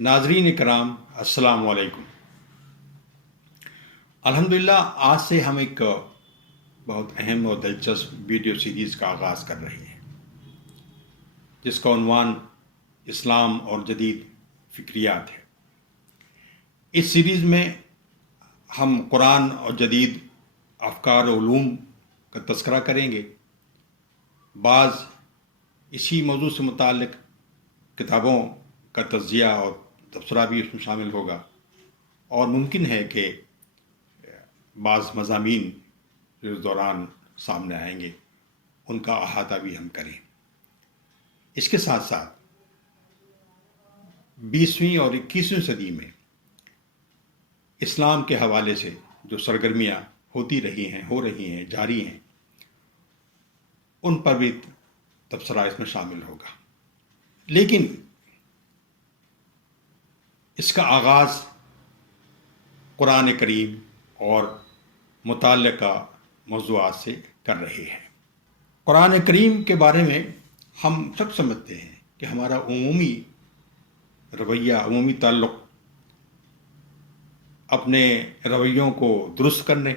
नाजरीन कराम अस्सलाम वालेकुम। अल्हम्दुलिल्लाह आज से हम एक बहुत अहम और दिलचस्प वीडियो सीरीज़ का आगाज़ कर रहे हैं जिसका उन्वान इस्लाम और जदीद फ़िक्रियात है। इस सीरीज़ में हम कुरान और जदीद अफ़कार और उलूम का तज़किरा करेंगे। बाज़ इसी मौजू से मुताल्लिक़ किताबों का तज़किया और तबसरा भी उसमें शामिल होगा और मुमकिन है कि बाज़ मज़ामीन इस दौरान सामने आएंगे, उनका अहाता भी हम करें। इसके साथ साथ 20वीं और 21वीं सदी में इस्लाम के हवाले से जो सरगर्मियाँ होती रही हैं, हो रही हैं, जारी हैं, उन पर भी तबसरा इसमें शामिल होगा। लेकिन इसका आगाज़ कुरान करीम और मुतल्लिक़ा मौज़ूआत से कर रहे हैं। कुरान करीम के बारे में हम सब समझते हैं कि हमारा उमूमी रवैया, उमूमी ताल्लुक़ अपने रवैयों को दुरुस्त करने,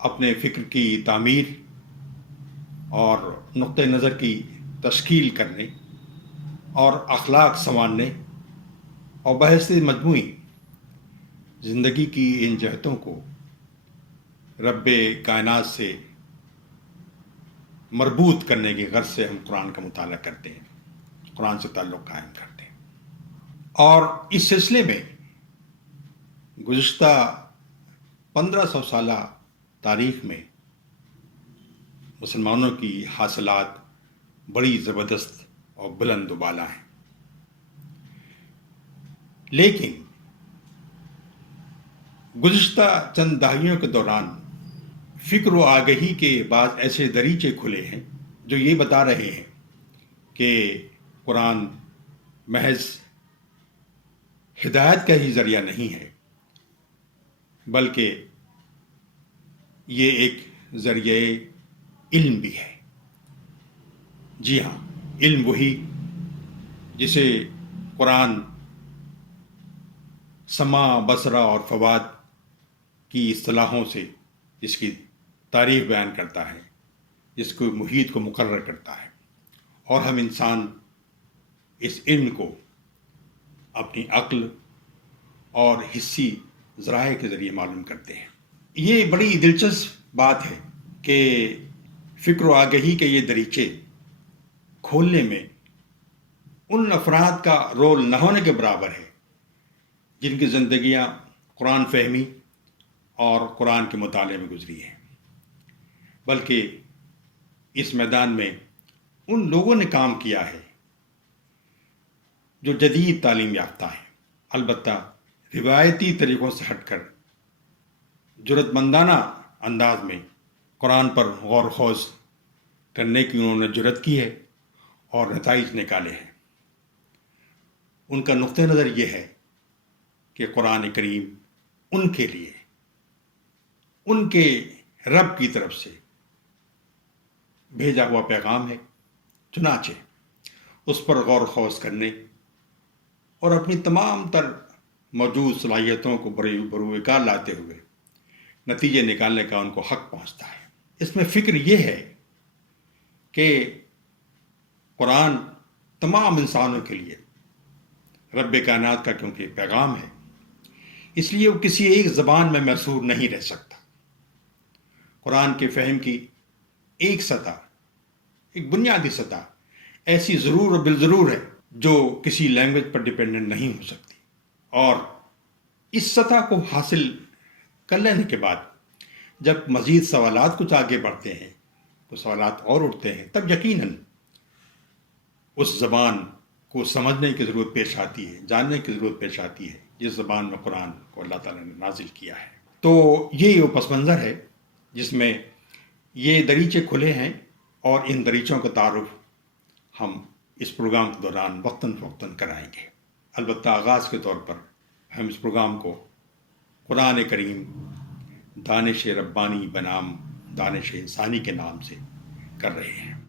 अपने फ़िक्र की तामीर और नुक्ते नज़र की तश्कील करने और अखलाक संवारने और बहैसियत मजमूई ज़िंदगी की इन जहतों को रब्बे कायनात से मरबूत करने की गर्ज से हम कुरान का मुताला करते हैं, कुरान से ताल्लुक़ कायम करते हैं। और इस सिलसिले में गुज़िश्ता 1500 साला तारीख़ में मुसलमानों की हासिलात बड़ी ज़बरदस्त और बुलंद बाला हैं। लेकिन गुज़िश्ता चंद दहाइयों के दौरान फ़िक्र व आगही के बाद ऐसे दरीचे खुले हैं जो ये बता रहे हैं कि कुरान महज हिदायत का ही ज़रिया नहीं है, बल्कि ये एक ज़रिए इल्म भी है। जी हाँ, इल्म वही जिसे कुरान समा, बसरा और फ़वाद की इस्तिलाहों से इसकी तारीफ़ बयान करता है, जिसको मुहीत को मुकर्रर करता है, और हम इंसान इस इल्म को अपनी अक्ल और हिस्सी ज़राए के ज़रिए मालूम करते हैं। ये बड़ी दिलचस्प बात है कि फ़िक्र व आगही के ये दरीचे खोलने में उन अफराद का रोल न होने के बराबर है जिनकी ज़िंदगियाँ कुरान फ़हमी और कुरान के मुताले में गुजरी हैं, बल्कि इस मैदान में उन लोगों ने काम किया है जो जदीद तालीम याफ्ता हैं, अलबत्ता रिवायती तरीक़ों से हटकर जुर्रतमंदाना अंदाज में कुरान पर गौर खोज करने की उन्होंने जुर्रत की है और नताइज निकाले हैं। उनका नुक्ते नज़र ये है कि कुरान करीम उनके लिए उनके रब की तरफ से भेजा हुआ पैगाम है। चुनाचे उस पर गौर खोज करने और अपनी तमाम तर मौजूद सलाहियतों को बरूएकार लाते हुए नतीजे निकालने का उनको हक़ पहुँचता है। इसमें फ़िक्र ये है कि कुरान तमाम इंसानों के लिए रब्बे कायनात का क्योंकि पैगाम है, इसलिए वो किसी एक ज़बान में महसूर नहीं रह सकता। कुरान के फ़हम की एक सतह, एक बुनियादी सतह ऐसी ज़रूर और बिलज़रूर है जो किसी लैंग्वेज पर डिपेंडेंट नहीं हो सकती, और इस सतह को हासिल कर लेने के बाद जब मज़ीद सवालात कुछ आगे बढ़ते हैं, तो सवालात और उठते हैं, तब यकीनन उस ज़बान को समझने की ज़रूरत पेश आती है, जानने की ज़रूरत पेश आती है जिस ज़बान में कुरान को अल्लाह ताला ने नाजिल किया है। तो ये वो पस मंज़र है जिसमें ये दरीचे खुले हैं, और इन दरीचों का तारुफ हम इस प्रोग्राम के दौरान वक्तन फ़वक्तन कराएंगे। अलबत्ता आगाज़ के तौर पर हम इस प्रोग्राम को कुरान करीम दानिश रब्बानी बनाम दानिश इंसानी के नाम से कर रहे हैं।